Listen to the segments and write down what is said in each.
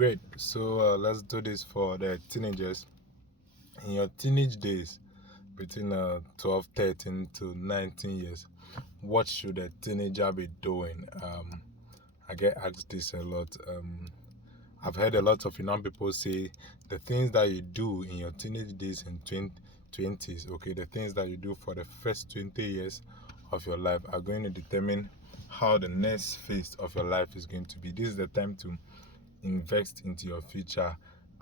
Great. So let's do this for the teenagers. In your teenage days, between 12, 13 to 19 years, what should a teenager be doing? I get asked this a lot. I've heard a lot of young people say the things that you do in your teenage days and 20s, okay, the things that you do for the first 20 years of your life are going to determine how the next phase of your life is going to be. This is the time to invest into your future,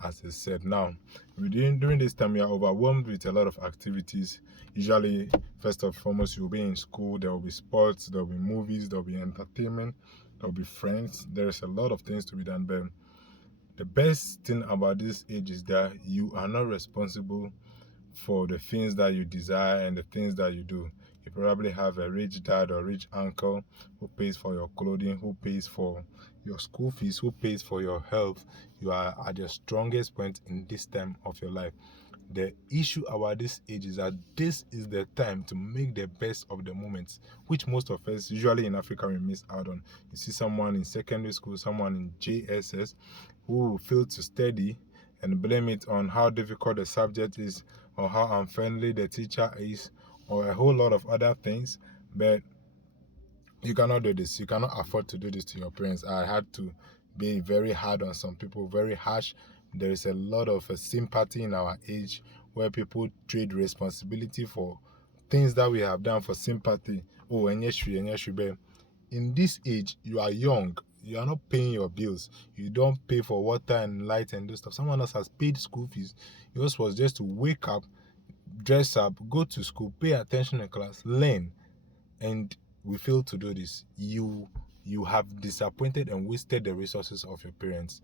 as I said. Now, during this time, you are overwhelmed with a lot of activities. Usually, first and foremost, you'll be in school, there will be sports, there will be movies, there will be entertainment, there will be friends. There's a lot of things to be done, but the best thing about this age is that you are not responsible for the things that you desire and the things that you do. You probably have a rich dad or rich uncle who pays for your clothing, who pays for your school fees, who pays for your health. You are at your strongest point in this time of your life. The issue about this age is that this is the time to make the best of the moments, which most of us, usually in Africa, we miss out on. You see someone in secondary school, someone in JSS, who fail to study and blame it on how difficult the subject is, or how unfriendly the teacher is, or a whole lot of other things. But you cannot do this. You cannot afford to do this to your parents. I had to be very hard on some people, very harsh. There is a lot of sympathy in our age where people trade responsibility for things that we have done for sympathy. Oh, and in this age, you are young. You are not paying your bills. You don't pay for water and light and those stuff. Someone else has paid school fees. Yours was just to wake up, dress up, go to school, pay attention in class, learn. And we fail to do this. You have disappointed and wasted the resources of your parents.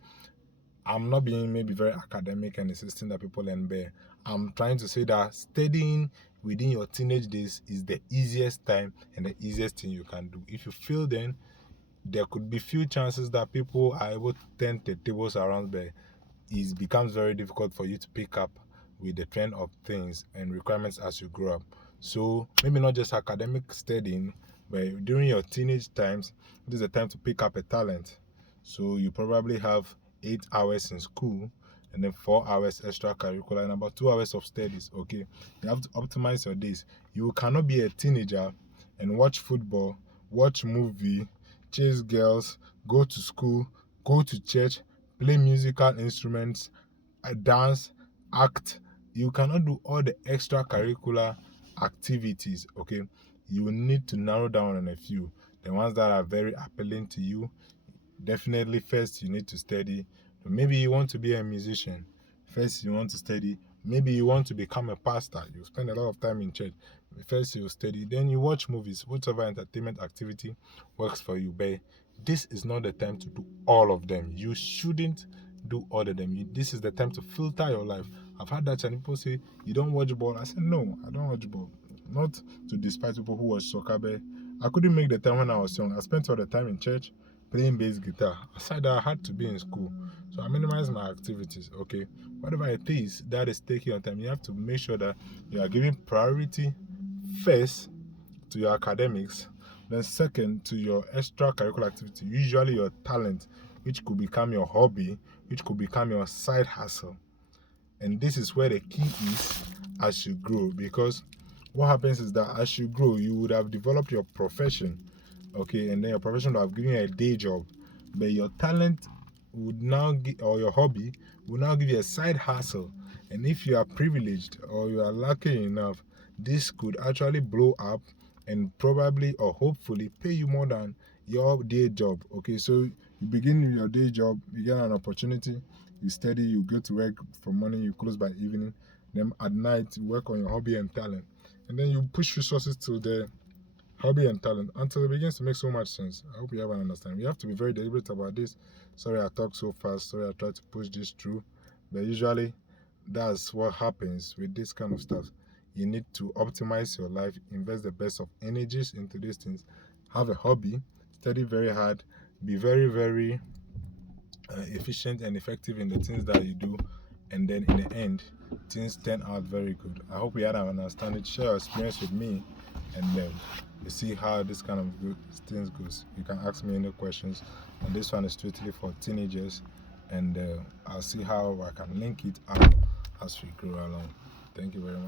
I'm not being maybe very academic and insisting that people learn better. I'm trying to say that studying within your teenage days is the easiest time and the easiest thing you can do. If you fail, then there could be few chances that people are able to turn the tables around, but it becomes very difficult for you to pick up with the trend of things and requirements as you grow up. So maybe not just academic studying, but during your teenage times, this is the time to pick up a talent. So you probably have 8 hours in school and then 4 hours extracurricular and about 2 hours of studies. Okay, you have to optimize your days. You cannot be a teenager and watch football, watch movie, chase girls, go to school, go to church, play musical instruments, dance, act. You cannot do all the extracurricular activities. Okay, you need to narrow down on a few, the ones that are very appealing to you. Definitely, first you need to study. Maybe you want to be a musician. First, you want to study. Maybe you want to become a pastor. You spend a lot of time in church. First, you study. Then you watch movies. Whatever entertainment activity works for you. But this is not the time to do all of them. You shouldn't do all of them. This is the time to filter your life. I've had that, and people say, "You don't watch ball." I said, "No, I don't watch ball." Not to despise people who watch soccer, but I couldn't make the time when I was young. I spent all the time in church playing bass guitar. Aside that, I had to be in school. So I minimize my activities, okay? Whatever it is that is taking your time, you have to make sure that you are giving priority first to your academics, then second to your extracurricular activity, usually your talent, which could become your hobby, which could become your side hustle. And this is where the key is as you grow, because what happens is that as you grow, you would have developed your profession, okay, and then your profession would have given you a day job, but your talent would now give, or your hobby would now give you a side hustle. And if you are privileged or you are lucky enough, this could actually blow up and probably or hopefully pay you more than your day job. Okay, so you begin with your day job, you get an opportunity, you study, you go to work for morning, you close by evening, then at night you work on your hobby and talent, and then you push resources to the hobby and talent until it begins to make so much sense. I hope you have an understanding. We have to be very deliberate about this. Sorry I talk so fast, sorry I try to push this through, but usually that's what happens with this kind of stuff. You need to optimize your life, invest the best of energies into these things, have a hobby, study very hard, be very, very efficient and effective in the things that you do, and then in the end, things turn out very good. I hope you had an understanding. Share your experience with me, and then you see how this kind of things goes. You can ask me any questions, and this one is strictly for teenagers. and I'll see how I can link it up as we go along. Thank you very much.